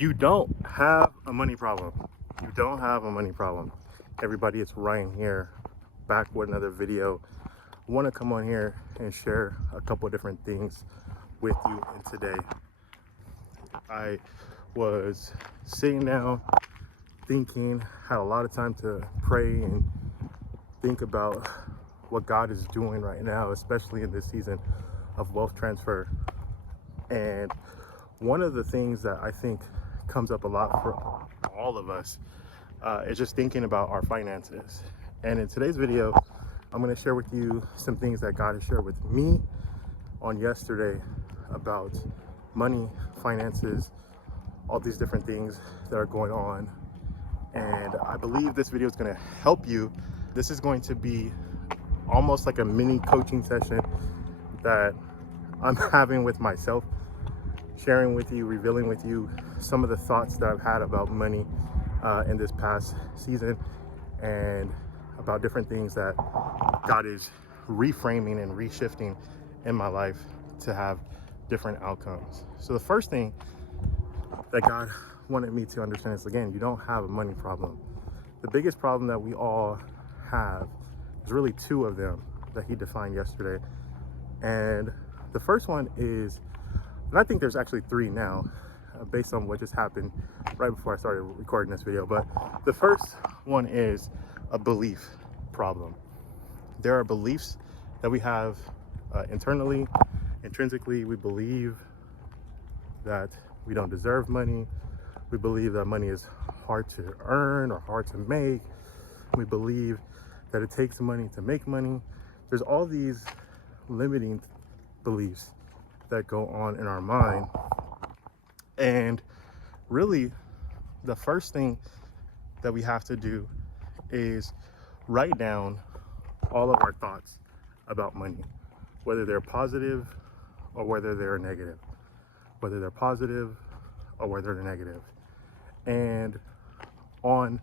You don't have a money problem. You don't have a money problem. Everybody, it's Ryan here, back with another video. I want to come on here and share a couple of different things with you. And today, I was sitting down thinking, had a lot of time to pray and think about what God is doing right now, especially in this season of wealth transfer. And one of the things that I think comes up a lot for all of us is just thinking about our finances. And in today's video, I'm going to share with you some things that God has shared with me on yesterday about money, finances, all these different things that are going on. And I believe this video is going to help you. This is going to be almost like a mini coaching session that I'm having with myself, sharing with you, revealing with you some of the thoughts that I've had about money in this past season, and about different things that God is reframing and reshifting in my life to have different outcomes. So the first thing that God wanted me to understand is, again, you don't have a money problem. The biggest problem that we all have is really two of them that he defined yesterday. And the first one is, and I think there's actually three now, based on what just happened right before I started recording this video. But the first one is a belief problem. There are beliefs that we have internally, intrinsically. We believe that we don't deserve money. We believe that money is hard to earn or hard to make. We believe that it takes money to make money. There's all these limiting beliefs that go on in our mind. And really, the first thing that we have to do is write down all of our thoughts about money, whether they're positive or whether they're negative, whether they're positive or whether they're negative. And on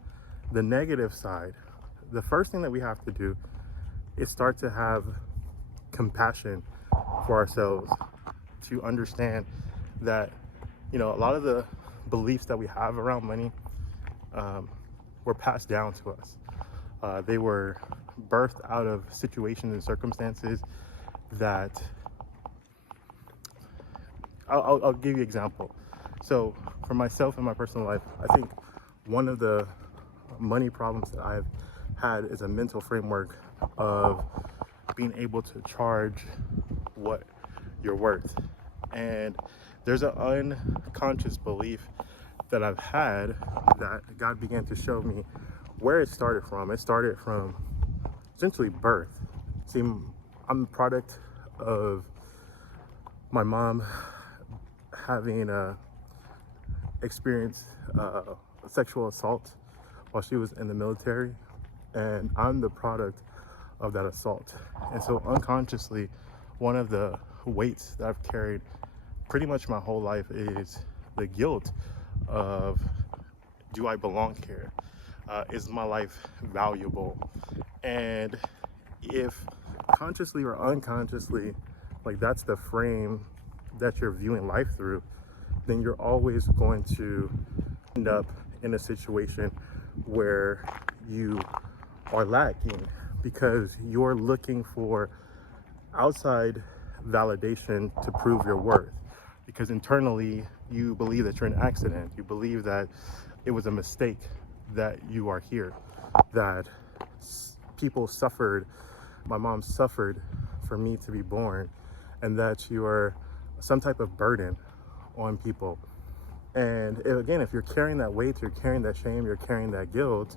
the negative side, the first thing that we have to do is start to have compassion for ourselves, to understand that, you know, a lot of the beliefs that we have around money were passed down to us. They were birthed out of situations and circumstances that I'll give you an example. So for myself in my personal life, I think one of the money problems that I've had is a mental framework of being able to charge what you're worth. And there's an unconscious belief that I've had that God began to show me where it started from. It started from essentially birth. See, I'm the product of my mom having experienced sexual assault while she was in the military, and I'm the product of that assault. And so unconsciously, one of the weights that I've carried pretty much my whole life is the guilt of, do I belong here? Is my life valuable? And if consciously or unconsciously, like, that's the frame that you're viewing life through, then you're always going to end up in a situation where you are lacking because you're looking for outside validation to prove your worth. Because internally, you believe that you're an accident. You believe that it was a mistake that you are here, that people suffered, my mom suffered for me to be born, and that you are some type of burden on people. And again, if you're carrying that weight, you're carrying that shame, you're carrying that guilt,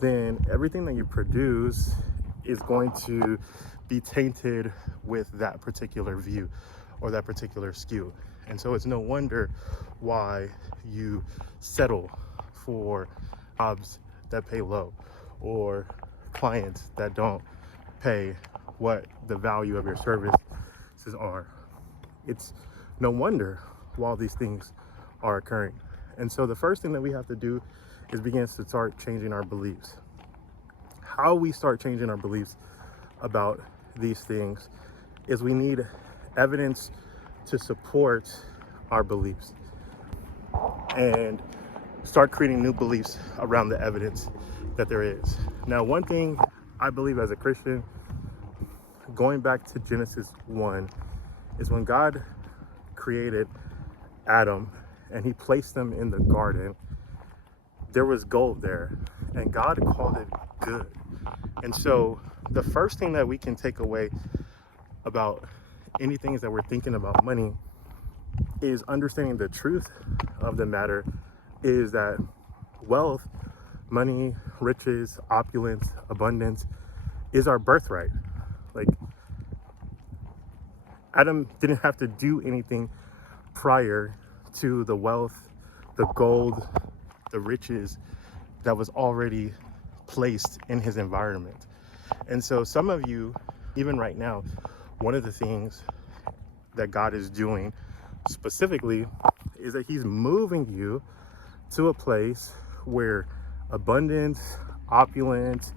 then everything that you produce is going to be tainted with that particular view or that particular skew. And so it's no wonder why you settle for jobs that pay low or clients that don't pay what the value of your services are. It's no wonder why these things are occurring. And so the first thing that we have to do is begin to start changing our beliefs. How we start changing our beliefs about these things is we need evidence to support our beliefs. and start creating new beliefs around the evidence that there is. Now, one thing I believe as a Christian, going back to Genesis 1, is when God created Adam and he placed them in the garden, there was gold there, and God called it good. And so the first thing that we can take away about anything that we're thinking about money is understanding the truth of the matter is that wealth, money, riches, opulence, abundance is our birthright. Like, Adam didn't have to do anything prior to the wealth, the gold, the riches that was already placed in his environment. And so some of you, even right now, one of the things that God is doing specifically is that he's moving you to a place where abundance, opulence,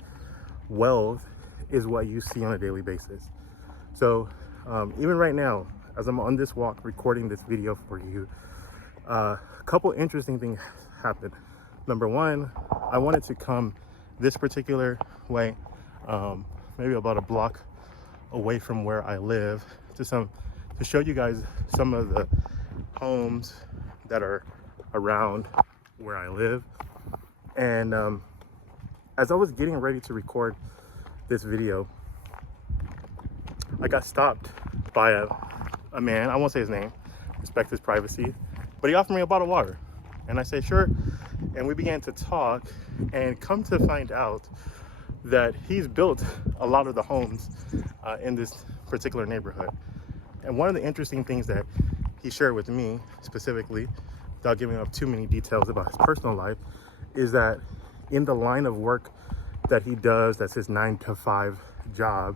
wealth is what you see on a daily basis. So even right now, as I'm on this walk recording this video for you, a couple interesting things happened. Number one, I wanted to come this particular way, maybe about a block away from where I live, to show you guys some of the homes that are around where I live. And as I was getting ready to record this video, I got stopped by a man. I won't say his name, respect his privacy, but he offered me a bottle of water, and I said sure. And we began to talk, and come to find out that he's built a lot of the homes in this particular neighborhood. And one of the interesting things that he shared with me specifically, without giving up too many details about his personal life, is that in the line of work that he does, that's his 9-to-5 job,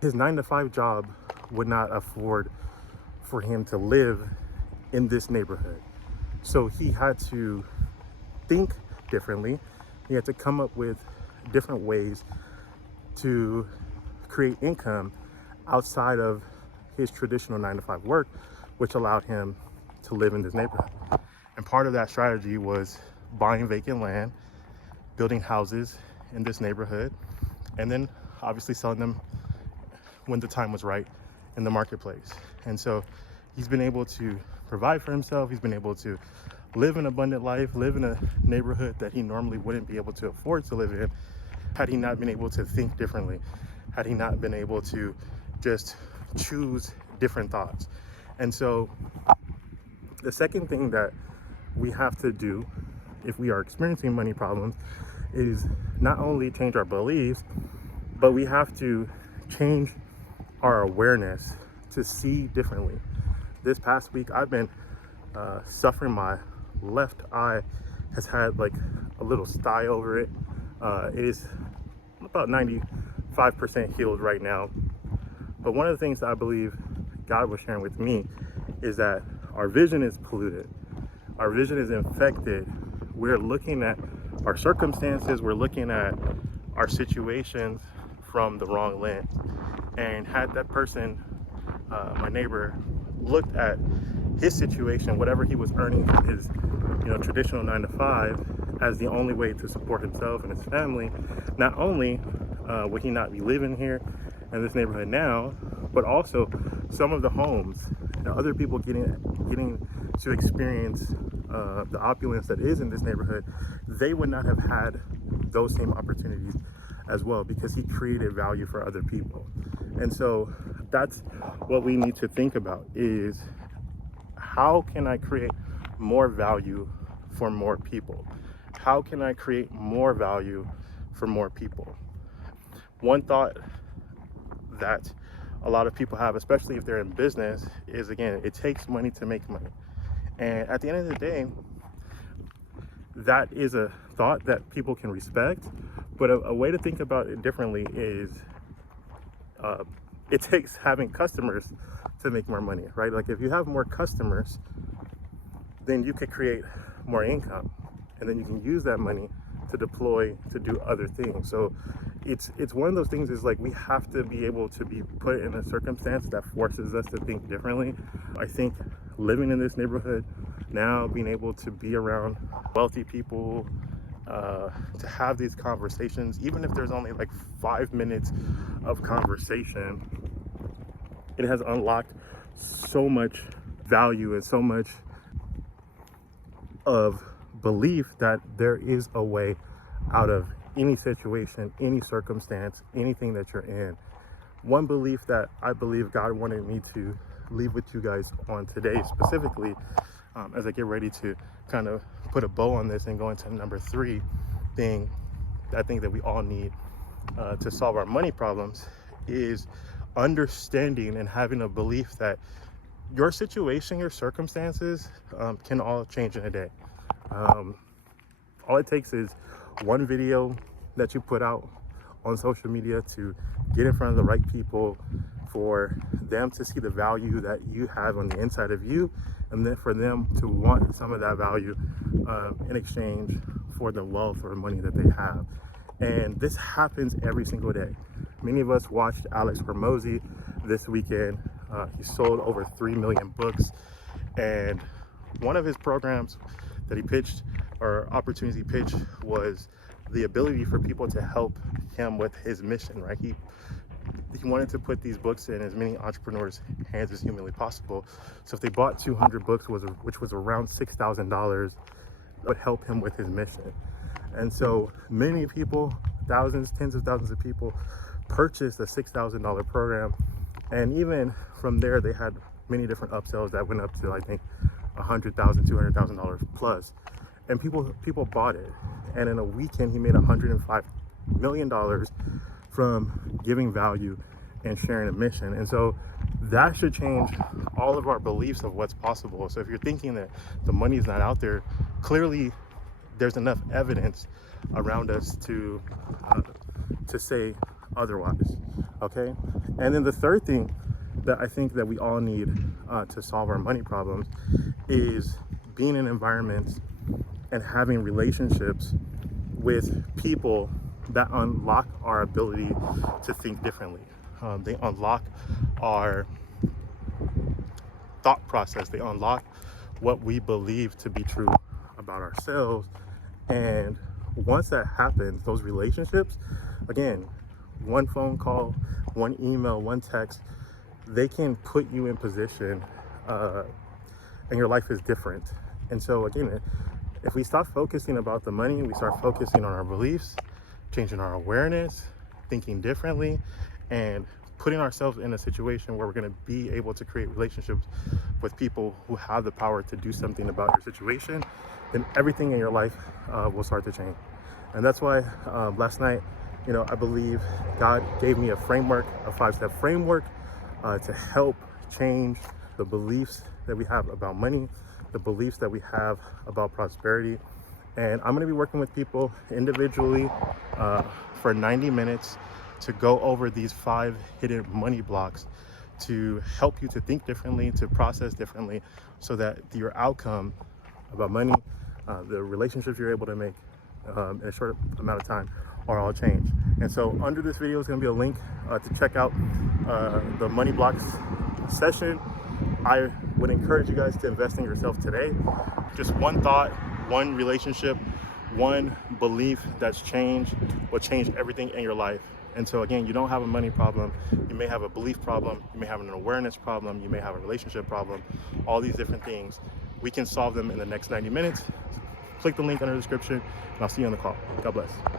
his 9-to-5 job would not afford for him to live in this neighborhood. So he had to think differently. He had to come up with different ways to create income outside of his traditional 9-to-5 work, which allowed him to live in this neighborhood. And part of that strategy was buying vacant land, building houses in this neighborhood, and then obviously selling them when the time was right in the marketplace. And so he's been able to provide for himself. He's been able to live an abundant life, live in a neighborhood that he normally wouldn't be able to afford to live in had he not been able to think differently, had he not been able to just choose different thoughts. And so the second thing that we have to do if we are experiencing money problems is not only change our beliefs, but we have to change our awareness to see differently. This past week, I've been suffering. My left eye has had like a little sty over it. It is about 95% healed right now. But one of the things that I believe God was sharing with me is that our vision is polluted. Our vision is infected. We're looking at our circumstances, we're looking at our situations from the wrong lens. And had that person, my neighbor, looked at his situation, whatever he was earning from his, traditional 9-to-5, as the only way to support himself and his family, not only would he not be living here in this neighborhood now, but also some of the homes and other people getting to experience the opulence that is in this neighborhood, they would not have had those same opportunities as well, because he created value for other people. And so that's what we need to think about, is how can I create more value for more people? How can I create more value for more people? One thought that a lot of people have, especially if they're in business, is, again, it takes money to make money. And at the end of the day, that is a thought that people can respect, but a way to think about it differently is it takes having customers to make more money, right? Like, if you have more customers, then you could create more income, and then you can use that money to deploy to do other things. So it's one of those things, is like, we have to be able to be put in a circumstance that forces us to think differently. I think living in this neighborhood, Now being able to be around wealthy people, to have these conversations, even if there's only like 5 minutes of conversation, it has unlocked so much value and so much of belief that there is a way out of any situation, any circumstance, anything that you're in. One belief that I believe God wanted me to leave with you guys on today specifically, as I get ready to kind of put a bow on this and go into number 3 thing I think that we all need to solve our money problems, is understanding and having a belief that your situation, your circumstances can all change in a day. All it takes is one video that you put out on social media to get in front of the right people, for them to see the value that you have on the inside of you, and then for them to want some of that value in exchange for the wealth or money that they have. And this happens every single day. Many of us watched Alex Hormozy this weekend. He sold over 3 million books, and one of his programs that he pitched, or opportunities he pitched, was the ability for people to help him with his mission, right? He wanted to put these books in as many entrepreneurs' hands as humanly possible. So if they bought 200 books, which was around $6,000, would help him with his mission. And so many people, thousands, tens of thousands of people, purchased a $6,000 program. And even from there, they had many different upsells that went up to, I think, $100,000, $200,000 plus. And people bought it. And in a weekend, he made $105 million from giving value and sharing a mission. And so that should change all of our beliefs of what's possible. So if you're thinking that the money is not out there, clearly there's enough evidence around us to say otherwise. Okay. And then the third thing that I think that we all need to solve our money problems is being in environments and having relationships with people that unlock our ability to think differently. They unlock our thought process. They unlock what we believe to be true about ourselves. And once that happens, those relationships, again, one phone call, one email, one text, they can put you in position, and your life is different. And so again, if we stop focusing about the money, we start focusing on our beliefs, changing our awareness, thinking differently, and putting ourselves in a situation where we're going to be able to create relationships with people who have the power to do something about your situation, then everything in your life will start to change. And that's why last night, I believe God gave me a framework, a 5-step framework to help change the beliefs that we have about money, the beliefs that we have about prosperity. And I'm going to be working with people individually for 90 minutes to go over these 5 hidden money blocks, to help you to think differently, to process differently, so that your outcome about money, the relationships you're able to make in a short amount of time, are all changed. And so under this video is going to be a link to check out the money blocks session. I would encourage you guys to invest in yourself today. Just one thought, one relationship, one belief that's changed will change everything in your life. And so again, you don't have a money problem. You may have a belief problem. You may have an awareness problem. You may have a relationship problem. All these different things, we can solve them in the next 90 minutes. Click the link under the description, and I'll see you on the call. God bless.